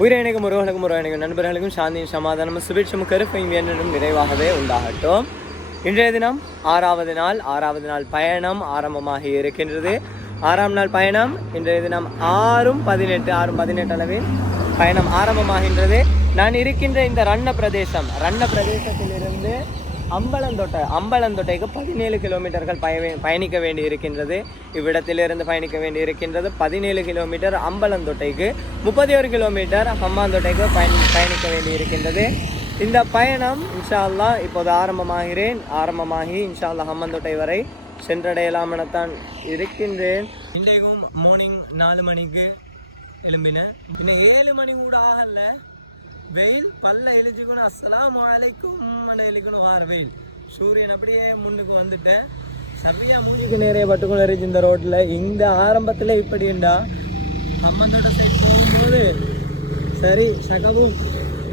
உயிரினைக்கும் உறவுகளுக்கும் நண்பர்களுக்கும் சாந்தியும் சமாதானமும் சுபிட்சமும் கருப்பையும் என்றும் நிறைவாகவே உண்டாகட்டும். இன்றைய தினம் ஆறாவது நாள் பயணம் ஆரம்பமாகி இருக்கின்றது. 6ஆம் நாள் பயணம் இன்றைய தினம் 6:18 அளவில் பயணம் ஆரம்பமாகின்றது. நான் இருக்கின்ற இந்த ரண்ண பிரதேசத்திலிருந்து அம்பலந்தொட்டைக்கு 17 கிலோமீட்டர்கள் பயணிக்க வேண்டி இருக்கின்றது. இவ்விடத்திலிருந்து பயணிக்க வேண்டி இருக்கின்றது 17 கிலோமீட்டர். அம்பலந்தொட்டைக்கு 31 கிலோமீட்டர் ஹம்மாந்தொட்டைக்கு பயணிக்க வேண்டி இருக்கின்றது. இந்த பயணம் இன்ஷா அல்லாஹ் இப்போது ஆரம்பமாகி இன்ஷா அல்லாஹ் ஹம்மாந்தொட்டை வரை சென்றடையலாம் எனத்தான் இருக்கின்றேன். இன்றைக்கும் மார்னிங் 4 மணிக்கு எழும்பினேன். இன்னும் 7 மணி கூட ஆகல. வெயில் பல்ல இழிச்சுக்கணும். அஸ்ஸலாமு அலைக்கும் இழிக்கணும் வார வெயில். சூரியன் அப்படியே முன்னுக்கு வந்துட்டேன். சரியா மூஞ்சிக்கு நிறைய பட்டுக்கொண்டு இருந்துச்சு இந்த ரோட்டில். இந்த ஆரம்பத்தில் இப்படிண்டா ஹம்மாந்தோட்டை சைட் போகும்போது சரி சகவும்.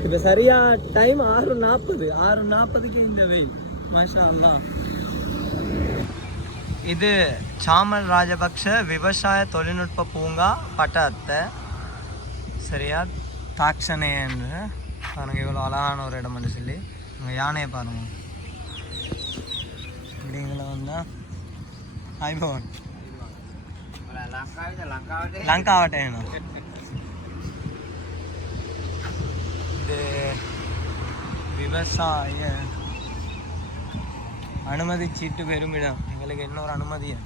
இப்போ சரியா டைம் 6:40க்கு இந்த வெயில். மாஷா அல்லாஹ். இது சாமல் ராஜபக்ஷ விவசாய தொழில்நுட்ப பூங்கா பட்டத்தை சரியா தாக்ஷனே என்று பாருங்க. இவ்வளோ அழகான ஒரு இடம் சொல்லி அங்கே யானையை பாருங்க. இப்படிங்களை வந்தால் ஐபோன் லங்காவட்டேன். இது விவசாய அனுமதி சீட்டு பெருமிடம். எங்களுக்கு இன்னொரு அனுமதியா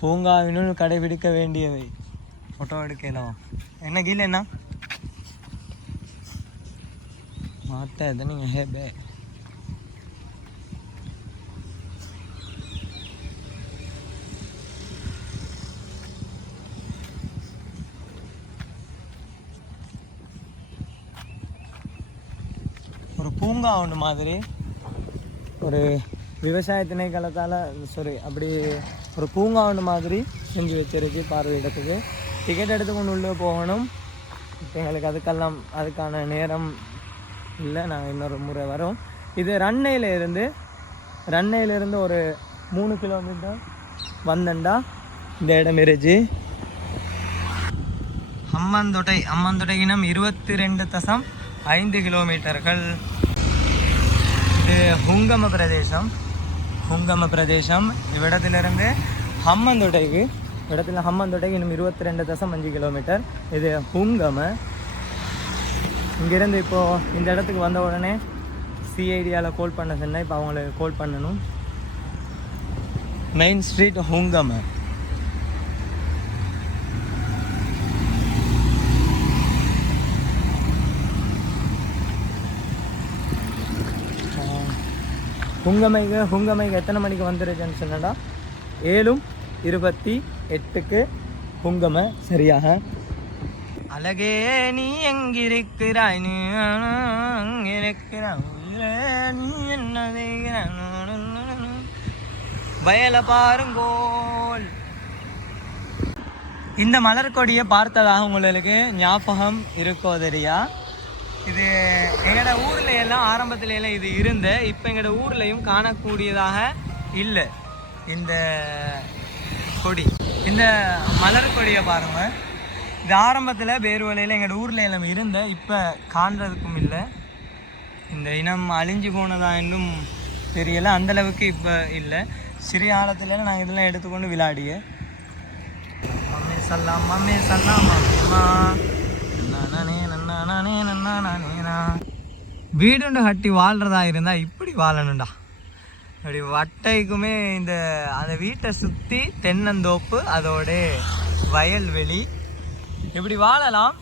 பூங்காவினுள் கடைபிடிக்க வேண்டியவை. ஃபோட்டோ எடுக்கலாம். என்ன கீழே என்ன மாத்த இதை நீங்கள் ஹேபே ஒரு பூங்கா ஒன்று மாதிரி ஒரு விவசாய திணைக்களத்தால் அப்படி ஒரு பூங்கா ஒன்று மாதிரி செஞ்சு வச்சிருக்கு பார்வையிடத்துக்கு. டிக்கெட் எடுத்துக்கொண்டு உள்ளே போகணும். இப்போ எங்களுக்கு அதுக்கான நேரம் இல்லை. நாங்கள் இன்னொரு முறை வரோம். இது ரன்னையிலேருந்து ஒரு 3 கிலோமீட்டர் வந்தண்டா இந்த இடம் இருந்துச்சு. ஹம்மாந்தொட்டைக்கு இன்னும் 22.5 கிலோமீட்டர்கள். இது ஹுங்கம பிரதேசம். இவ்விடத்திலிருந்து ஹம்மாந்தொட்டைக்கு இன்னும் 22.5 கிலோமீட்டர். இது ஹுங்கம. இங்கேருந்து இப்போது இந்த இடத்துக்கு வந்த உடனே சிஐடியால் கால் பண்ண சொன்னேன். இப்போ அவங்களுக்கு கால் பண்ணணும். Main street Hungama. ஹுங்கமைக்கு எத்தனை மணிக்கு வந்துருச்சுன்னு சொன்னடா 7:28க்கு ஹுங்கம சரியாக. அழகே நீ எங்கிருக்கிறாய், நீ என்ன வயலை பாருங்கோல். இந்த மலர் கொடியை பார்த்ததாக உங்களுக்கு ஞாபகம் இருக்கோ தெரியா? இது எங்களோட ஊரில் எல்லாம் ஆரம்பத்துல எல்லாம் இது இப்போ எங்களோட ஊர்லேயும் காணக்கூடியதாக இல்லை இந்த கொடி. இந்த மலர் கொடியை பாருங்கள். இது ஆரம்பத்தில் பேர்வலையில் எங்களோட ஊரில் எல்லாம் இப்போ காண்றதுக்கும் இல்லை. இந்த இனம் அழிஞ்சு போனதா இன்னும் தெரியலை. அந்தளவுக்கு இப்போ இல்லை. சிறிய காலத்துலலாம் நாங்கள் இதெல்லாம் எடுத்துக்கொண்டு விளையாடிய மம்மி சல்லாம் மம்மிமா வீடுண்டு கட்டி வாழ்கிறதா இருந்தால் இப்படி வாழணும்டா. இப்படி வட்டைக்குமே அந்த வீட்டை சுற்றி தென்னந்தோப்பு, அதோட வயல்வெளி, இப்படி வாழலாம்.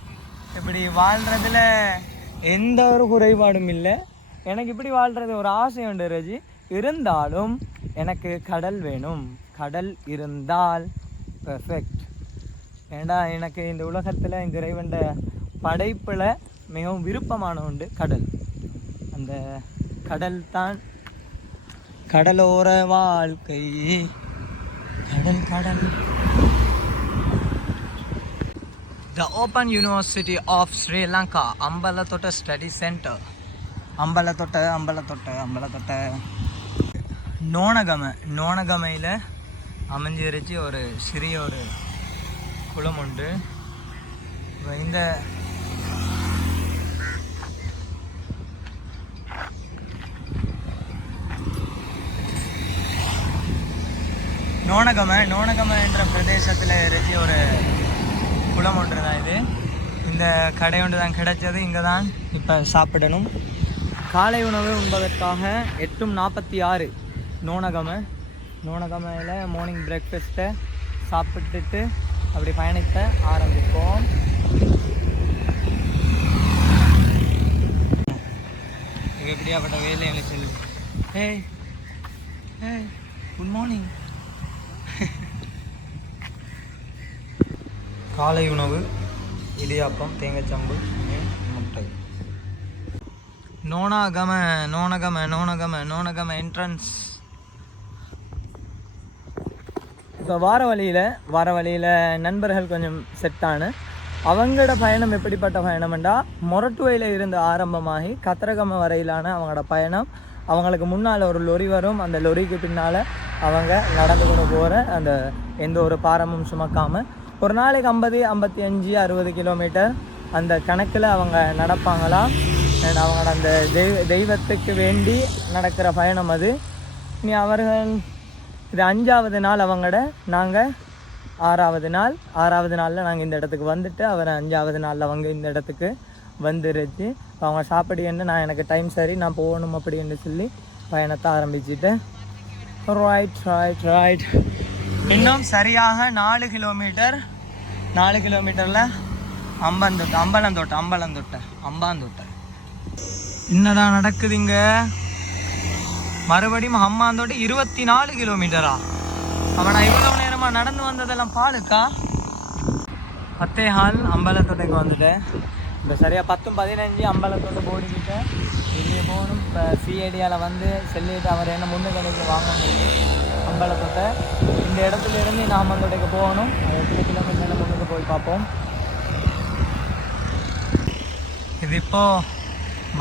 இப்படி வாழ்கிறதுல எந்த ஒரு குறைபாடும் இல்லை. எனக்கு இப்படி வாழ்கிறது ஒரு ஆசை உண்டு ரஜி. இருந்தாலும் எனக்கு கடல் வேணும். கடல் இருந்தால் பெர்ஃபெக்ட். ஏண்டா எனக்கு இந்த உலகத்தில் இந்த இறைவன் படைப்பில் மிகவும் விருப்பமான உண்டு கடல். அந்த கடல் தான் கடலோர வாழ்க்கை. கடல். The Open University of Sri Lanka Ambalatotta Study Center. அம்பலத்தொட்டை நோனகமையில் அமைஞ்சிருச்சு ஒரு சிறிய ஒரு குளம் உண்டு. இந்த நோனகம என்ற பிரதேசத்தில் இருந்துச்சு ஒரு குளம் ஒன்று தான் இது. இந்த கடை ஒன்று தான் கிடைச்சது. இங்கே தான் இப்போ சாப்பிடணும். காலை உணவு உண்பதற்காக 8:46 நோனகமையில் மார்னிங் பிரேக்ஃபாஸ்ட்டை சாப்பிட்டுட்டு அப்படி பயணித்த ஆரம்பிப்போம். இது எப்படியாப்பட்ட வேலைகளை செல்லுது. ஏய் ஏய் குட் மார்னிங். காலை உணவு இடியாப்பம், தேங்காய்ச்சம்பு, முட்டை. நோனகம என்ட்ரன்ஸ். இப்போ வார வழியில் நண்பர்கள் கொஞ்சம் செட்டானு. அவங்களோட பயணம் எப்படிப்பட்ட பயணம்ண்டா, மொரட்டுவையில் இருந்து ஆரம்பமாகி கத்திரகம வரையிலான அவங்களோட பயணம். அவங்களுக்கு முன்னால் ஒரு லொரி வரும். அந்த லொரிக்கு பின்னால் அவங்க நடந்து கொண்டு போகிற அந்த எந்த ஒரு பாரமும் சுமக்காமல் ஒரு நாளைக்கு 50, 55, 60 கிலோமீட்டர் அந்த கணக்கில் அவங்க நடப்பாங்களாம். அவங்களோட அந்த தெய்வத்துக்கு வேண்டி நடக்கிற பயணம் அது. இனி அவர்கள் இது 5வது நாள் அவங்களோட. நாங்கள் 6வது நாளில் நாங்கள் இந்த இடத்துக்கு வந்துட்டு அவர் 5வது நாளில் அவங்க இந்த இடத்துக்கு வந்துருச்சு. அவங்க சாப்பிடுன்னு நான் எனக்கு டைம் சரி நான் போகணும் அப்படின்னு சொல்லி பயணத்தை ஆரம்பிச்சுட்டேன். ரைட் இன்னும் சரியாக 4 கிலோமீட்டரில் அம்பாந்தோட்டை. என்னடா நடக்குதுங்க? மறுபடியும் அம்பாந்தோட்டை 24 கிலோமீட்டரா? அவன் இவ்வளவு நேரமாக நடந்து வந்ததெல்லாம் பாலுக்கா? 10:15 அம்பலத்தோட்டைக்கு வந்துட்டேன். இப்போ சரியாக 10:15 அம்பலத்தோட்டை போடிக்கிட்டேன். வெளியே போகணும். இப்போ சிஐடியாவில் வந்து சொல்லிட்டு அவர் என்ன முன்னுக்கு வாங்க முடியும். அம்பலத்தோட்டை இந்த இடத்துல இருந்து நான் அம்பலத்தோட்டைக்கு போகணும். 8 கிலோமீட்டர் முன்னுக்கு போய் பார்ப்போம். இது இப்போது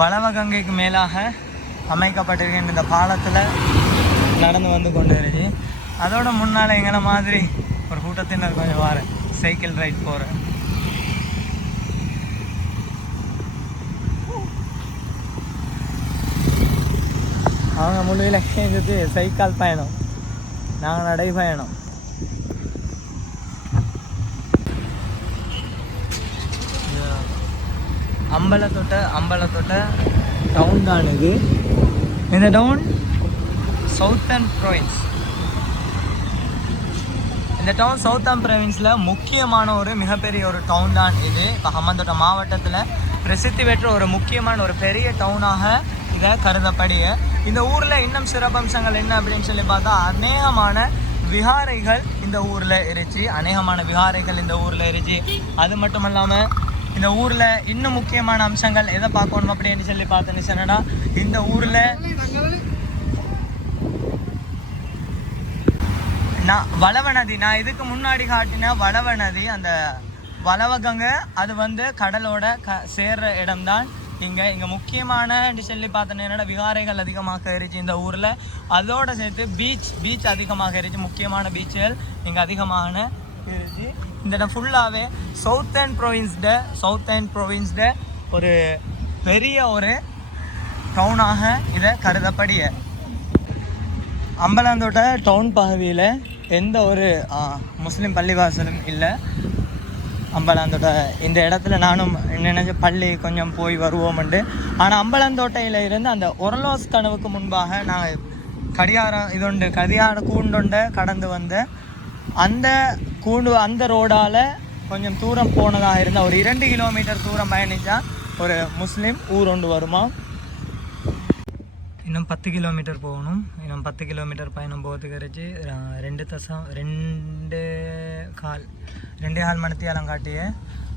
வளவகங்கைக்கு மேலாக அமைக்கப்பட்டிருக்கின்ற இந்த பாலத்தில் நடந்து வந்து கொண்டு இருந்துச்சு. அதோட முன்னால் எங்களை மாதிரி ஒரு கூட்டத்தினர் கொஞ்சம் வார சைக்கிள் ரைட் போகிறேன். அவங்க முழுவில் கேஞ்சது சைக்கிள் பயணம், நாங்கள் நடைபயணம். அம்பலத்தோட்டை டவுன் தான் இது. இந்த டவுன் சவுத்தர்ன் ப்ரொவின்ஸ். இந்த டவுன் சவுத்தர்ன் ப்ரொவின்ஸில் முக்கியமான ஒரு மிகப்பெரிய ஒரு டவுன் தான் இது. இப்போ ஹம்பாந்தோட்டை மாவட்டத்தில் பிரசித்தி பெற்ற ஒரு முக்கியமான ஒரு பெரிய டவுனாக இதை கருதப்படிய. இந்த ஊரில் இன்னும் சிறப்பம்சங்கள் என்ன அப்படின்னு சொல்லி பார்த்தா, அநேகமான விகாரைகள் இந்த ஊரில் இருந்துச்சு. அது மட்டும் இல்லாமல் இந்த ஊரில் இன்னும் முக்கியமான அம்சங்கள் எதை பார்க்கணும் அப்படின்னு சொல்லி பார்த்தேன்னு சொன்னா, இந்த ஊரில் வளவ நதி, நான் இதுக்கு முன்னாடி காட்டின வளவ நதி, அந்த வளவகங்கை அது வந்து கடலோட சேர்ற இடம்தான் இங்கே முக்கியமான சொல்லி பார்த்தோன்னா என்னோட விகாரைகள் அதிகமாக இருந்துச்சு இந்த ஊரில். அதோடு சேர்த்து பீச் அதிகமாக இருந்துச்சு. முக்கியமான பீச்சுகள் இங்கே அதிகமான இருந்துச்சு. இந்த இடம் ஃபுல்லாகவே சவுத்தர்ன் ப்ரொவின்ஸ்ட ஒரு பெரிய ஒரு டவுனாக இதை கருதப்படிய. அம்பலத்தோட்டை டவுன் பகுதியில் எந்த ஒரு முஸ்லீம் பள்ளிவாசலும் இல்லை. அம்பலத்தோட்டை இந்த இடத்துல நானும் நினைச்ச பள்ளி கொஞ்சம் போய் வருவோம்ண்டு. ஆனால் அம்பலத்தோட்டையில் இருந்து அந்த ஒரலோஸ் கனவுக்கு முன்பாக நாங்கள் கடியார கூண்டொண்டை கடந்து வந்த அந்த ரோடால் கொஞ்சம் தூரம் போனதாக இருந்தால் ஒரு 2 கிலோமீட்டர் தூரம் பயணித்தா ஒரு முஸ்லீம் ஊர் ஒன்று வருமா. இன்னும் 10 கிலோமீட்டர் போகணும். இன்னும் 10 கிலோமீட்டர் பயணம் போகிறதுக்கு இருந்துச்சு. 2.25 மணித்தியாலம் காட்டிய.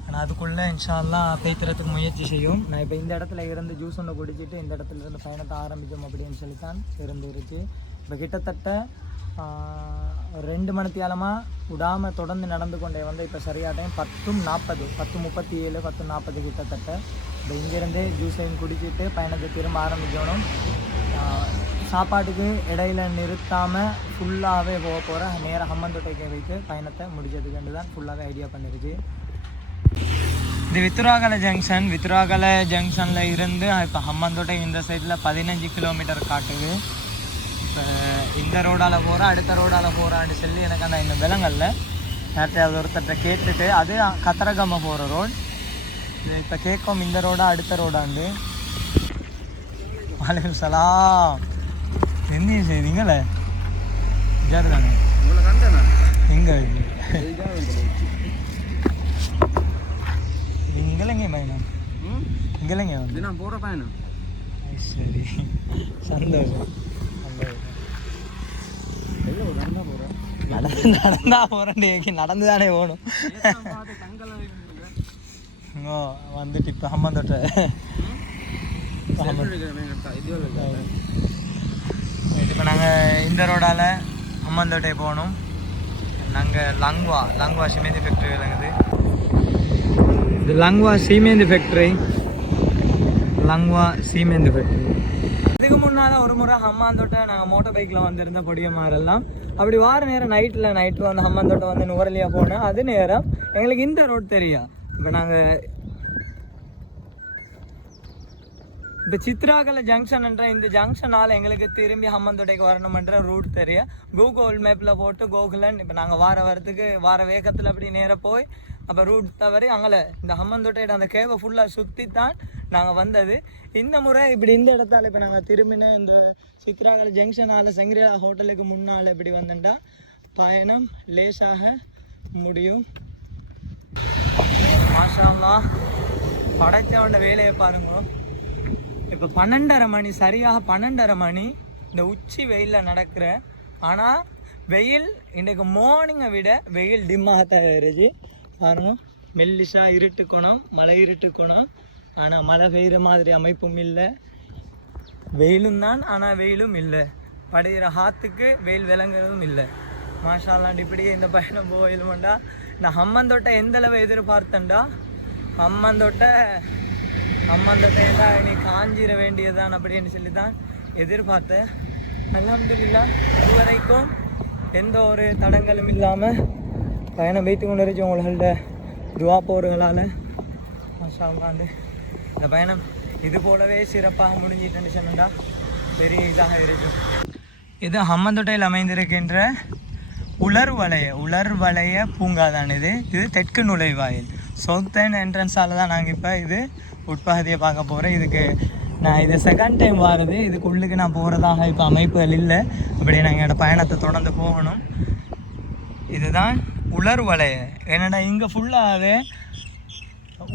ஆனால் அதுக்குள்ளே இன்ஷா அல்லாஹ் பேய்த்துறதுக்கு முயற்சி செய்யும். நான் இப்போ இந்த இடத்துல இருந்து ஜூஸ் ஒன்று குடிச்சிட்டு இந்த இடத்துல இருந்து பயணத்தை ஆரம்பித்தோம் அப்படின்னு சொல்லித்தான் இருந்துருச்சு. இப்போ கிட்டத்தட்ட 2 மணித்தியாலமாக விடாமல் தொடர்ந்து நடந்து கொண்டே வந்து இப்போ சரியாக டைம் 10:40, 10:37, 10:40 கிட்டத்தட்ட. இப்போ இங்கேருந்தே ஜூஸையும் குடிச்சிட்டு பயணத்தை திரும்ப ஆரம்பிக்கணும். சாப்பாட்டுக்கு இடையில நிறுத்தாமல் ஃபுல்லாகவே போக போகிற நேராக ஹம்மந்தோட்டைக்கு வைத்து பயணத்தை முடிச்சதுக்கு தான் ஃபுல்லாகவே ஐடியா பண்ணிருக்கு. இது வித்ராகல ஜங்ஷன். வித்ராகல ஜங்ஷனில் இருந்து இப்போ ஹம்மந்தோட்டை இந்த சைடில் 15 கிலோமீட்டர் காட்டுது. இப்போ இந்த ரோடால் போகிறோம், அடுத்த ரோடால் போகிறான்னு சொல்லி எனக்கு அந்த இந்த விலங்கல்ல யார்கிட்ட ஒருத்தர்கிட்ட கேட்டுட்டு, அது கத்தரகம்ம போகிற ரோடு. இது இப்போ கேட்கும் இந்த ரோடா அடுத்த ரோடாண்டு. வாலேக்கும் சலாம். என்ன செய்றீங்களே? ஜாரு தானே எங்கே இங்கெல்லாம் பயணம்? இங்கெல்லாம் வந்து நான் போகிற பயணம். சரி, சந்தோஷம். நடந்தா போகிறேன், நடந்து தானே போகணும். ஓ வந்துட்டு இப்போ ஹம்மந்தோட்டை இப்போ நாங்கள் இந்த ரோடால் ஹம்மந்தோட்டை போகணும். நாங்கள் லங்வா சிமெந்தி ஃபேக்ட்ரி விளங்குது. இது லங்வா சீமேந்து ஃபேக்ட்ரி. இதுக்கு முன்னால் ஒரு முறை ஹம்மாந்தோட்டை நாங்கள் மோட்டர் பைக்கில் வந்திருந்த பொடிய மாதிரிலாம் அப்படி வார நேரம் நைட்டு வந்து ஹம்மாந்தோட்டை வந்து நுவரலியாக போனோம். அது நேரம் எங்களுக்கு இந்த ரோட் தெரியும். இப்போ நாங்கள் இப்போ சித்ராகல ஜங்ஷன்ன்ற இந்த ஜங்ஷனால் எங்களுக்கு திரும்பி ஹம்மந்தோட்டைக்கு வரணுமன்ற ரூட் தெரியும். கூகுள் மேப்பில் போட்டு கோகுலன் இப்போ நாங்கள் வார வேகத்தில் அப்படி நேராக போய் அப்போ ரூட் தவறி அங்கே இந்த ஹம்மந்தோட்டையோட அந்த கேவை ஃபுல்லாக சுற்றி தான் நாங்கள் வந்தது. இந்த முறை இப்படி இந்த இடத்தால் இப்போ நாங்கள் திரும்பின இந்த சித்ராகல ஜங்ஷனால் சங்கிரியா ஹோட்டலுக்கு முன்னால் இப்படி வந்தோம்டா பயணம் லேசாக முடியும். மாஷா அல்லாஹ், படைச்சவண்ட வேலையை பாருங்க. இப்போ 12:30 மணி, சரியாக 12:30 மணி இந்த உச்சி வெயிலில் நடக்கிற. ஆனால் வெயில் இன்றைக்கு மார்னிங்கை விட வெயில் டிம்மாகத்தான் இருந்துச்சு பாருங்க. மெல்லிசா இருட்டுக்கணும், மழை இருட்டுக்கணும். ஆனால் மழை பெய்கிற மாதிரி அமைப்பும் இல்லை, வெயிலும் தான் ஆனால் வெயிலும் இல்லை. படையிற ஹாத்துக்கு வெயில் விளங்குறதும் இல்லை. மாஷா அல்லாஹ், இப்படியே இந்த பயணம் போயிடுவோண்டா. நான் ஹம்மந்தோட்டை எந்தளவு எதிர்பார்த்தேன்டா, ஹம்மந்தோட்டை நீ காஞ்சிட வேண்டியதுதான் அப்படின்னு சொல்லி தான் எதிர்பார்த்தேன். அல்ஹம்துலில்லாஹ், இதுவரைக்கும் எந்த ஒரு தடங்களும் இல்லாமல் பயணம் வைத்து கொண்டு இருந்துச்சு. உங்கள்கிட்ட துவா போர்களால் மாஷா அல்லாஹ் இந்த பயணம் இது போலவே சிறப்பாக முடிஞ்சிட்டுன்னு சொன்னா பெரிய இதாக இருக்கும். இது ஹம்மந்தோட்டையில் அமைந்திருக்கின்ற உலர்வளைய பூங்கா தான். இது தெற்கு நுழைவாயில், சவுத் அண்ட் என்ட்ரன்ஸால் தான் நாங்கள் இப்போ இது உட்பகுதியை பார்க்க போகிறேன். இதுக்கு நான் இது செகண்ட் டைம் வாருது. இதுக்கு உள்ளுக்கு நான் போகிறதாக இப்போ அமைப்புகள் இல்லை. அப்படி நான் என்னோடய பயணத்தை தொடர்ந்து போகணும். இதுதான் உலர்வளைய. என்னடா இங்கே ஃபுல்லாகவே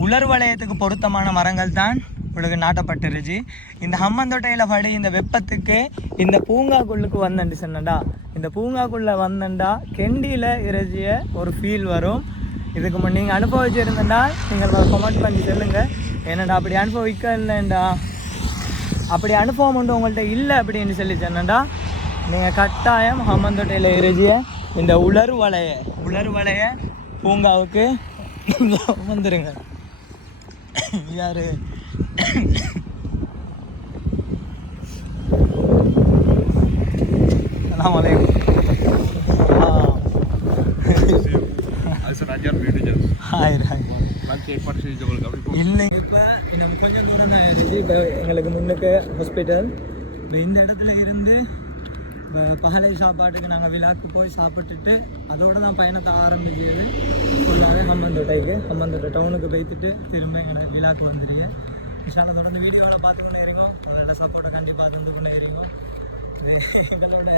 உலர்வளையத்துக்கு பொருத்தமான மரங்கள் தான் உங்களுக்கு நாட்டப்பட்டுருச்சு. இந்த ஹம்மந்தோட்டையில் படி இந்த வெப்பத்துக்கு இந்த பூங்காக்குள்ளுக்கு வந்தேன்டி சொன்னடா. இந்த பூங்காக்குள்ளே வந்தேன்டா கெண்டியில் இறைச்சிய ஒரு ஃபீல் வரும். இதுக்கு முன் நீங்கள் அனுபவிச்சிருந்தா நீங்கள் கமெண்ட் பண்ணி சொல்லுங்கள். என்னடா அப்படி அனுபவிக்க இல்லைண்டா, அப்படி அனுபவம் உண்டு உங்கள்கிட்ட இல்லை அப்படின்னு சொல்லி சொன்னடா, நீங்கள் கட்டாயம் ஹம்மந்தோட்டையில் இறைச்சிய இந்த உலர்வளைய பூங்காவுக்கு வந்துடுங்க. யாரு இல்லை இப்போ நம்ம கொஞ்சம் தூரம் தான் ஆயிடுச்சு. இப்போ எங்களுக்கு முன்னுக்கு ஹாஸ்பிட்டல். இப்போ இந்த இடத்துல இருந்து இப்போ பகலை சாப்பாட்டுக்கு நாங்கள் விழாக்கு போய் சாப்பிட்டுட்டு அதோடு தான் பயணத்தை ஆரம்பிச்சது. ஃபுல்லாகவே ஹம்மந்தோட்டை டவுனுக்கு போய்த்துட்டு திரும்ப எனக்கு விழாக்கு வந்துடுங்க. இன்ஷால்லா தொடர்ந்து வீடியோவில் பார்த்துக்கொண்டே இருக்கோம். அதோட சப்போர்ட்டை கண்டிப்பாக தந்து கொண்டே இருக்கோம். இது எங்களோட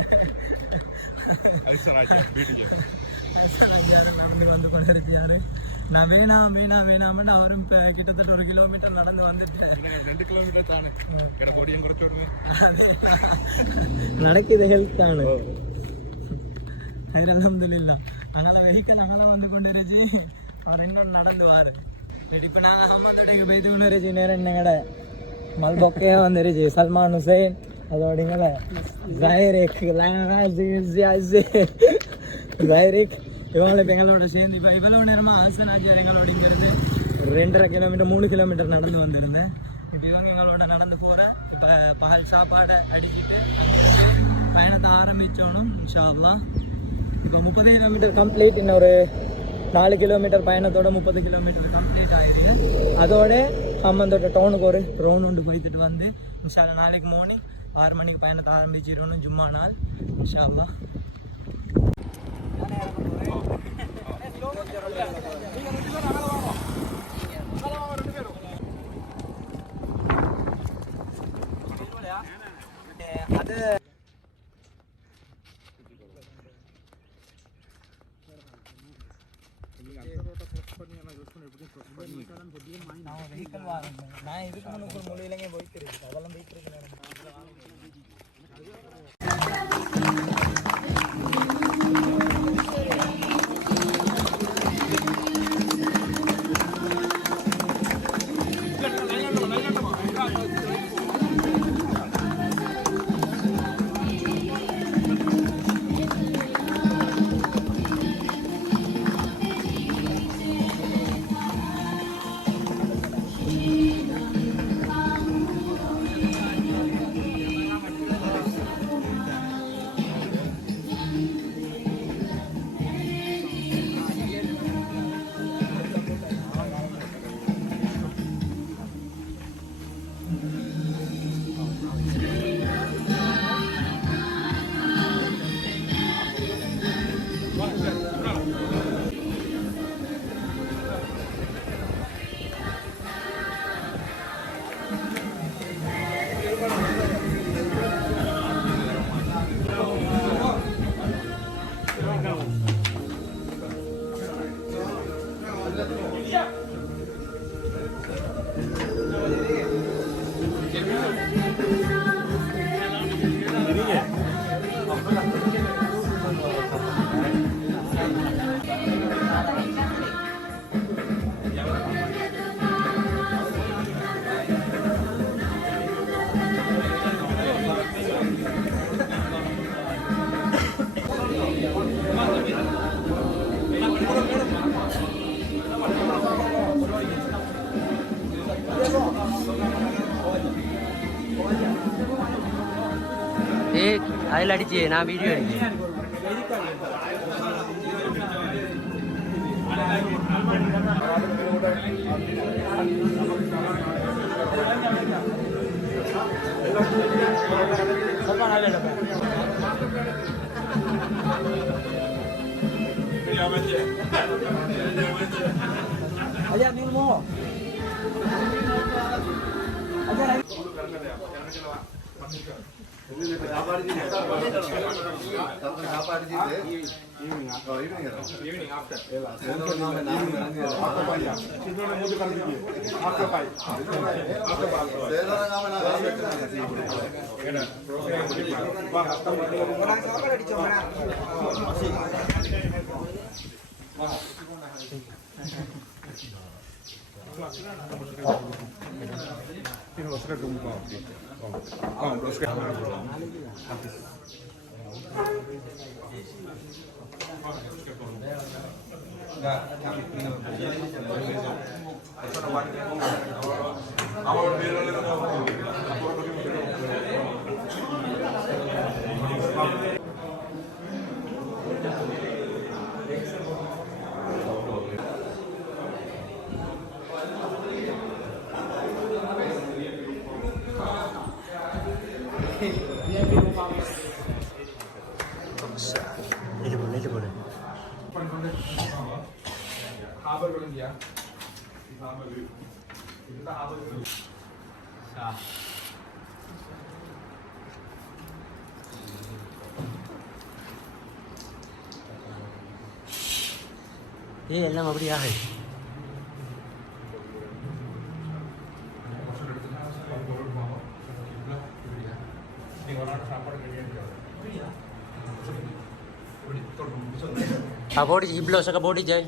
வந்து கொண்டு இருக்காரு. நான் வேணாமன்னு அவரும் இப்போ கிட்டத்தட்ட 1 கிலோமீட்டர் நடந்து வந்துட்டேன். 2 கிலோமீட்டர் தானே நடக்குது ஹெல்த் தானே. அது அல்ஹம்துலில்லாஹ். அதனால் வெஹிக்கல் அங்கே வந்து கொண்டு இருந்துச்சு. அவர் இன்னொன்று நடந்து வாரு. இப்போ நாங்கள் ஹம்மந்தோட்டைக்கு போய்த்து கொண்டு இருந்துச்சு. நேரம் என்னங்கட மல்பொக்கையே வந்துருச்சு. சல்மான் ஹுசைன் அதோடங்கள ஜைரிக் இவங்களை இப்போ எங்களோட சேர்ந்து இப்போ இவ்வளவு நேரமாக ஹசன் ஆஜியார் எங்களோட இங்கேருந்து 2.5 கிலோமீட்டர் 3 கிலோமீட்டர் நடந்து வந்திருந்தேன். இப்போ இவங்க எங்களோட நடந்து போகிற இப்போ பகல் சாப்பாடை அடிச்சுட்டு பயணத்தை ஆரம்பித்தோணும் இன்ஷா அல்லாஹ். இப்போ 30 கிலோமீட்டர் கம்ப்ளீட், இன்னும் ஒரு 4 கிலோமீட்டர் பயணத்தோட 30 கிலோமீட்டர் கம்ப்ளீட் ஆகிடுது. அதோட ஹம்பாந்தோட்டை டவுனுக்கு ஒரு ரவுண்ட் ஒன்று போய்த்துட்டு வந்து இன்ஷா அல்லாஹ் நாளைக்கு மார்னிங் 6 மணிக்கு பயணத்தை ஆரம்பிச்சிடணும். ஜும்மா நாள் இன்ஷா அல்லாஹ். அது வெஹிக்கிள் வாங்க நான் இதுக்கு முன்னுக்கு ஒரு மொழியிலங்க போயிட்டு இருக்கு, அதெல்லாம் போயிட்டு இருக்கு. அதில் அடிச்சு நான் வீடியோ எடுக்கிறேன். எல்லாம் அப்படியா? போடி இவ்வளோ சக்க போடி ஜாய்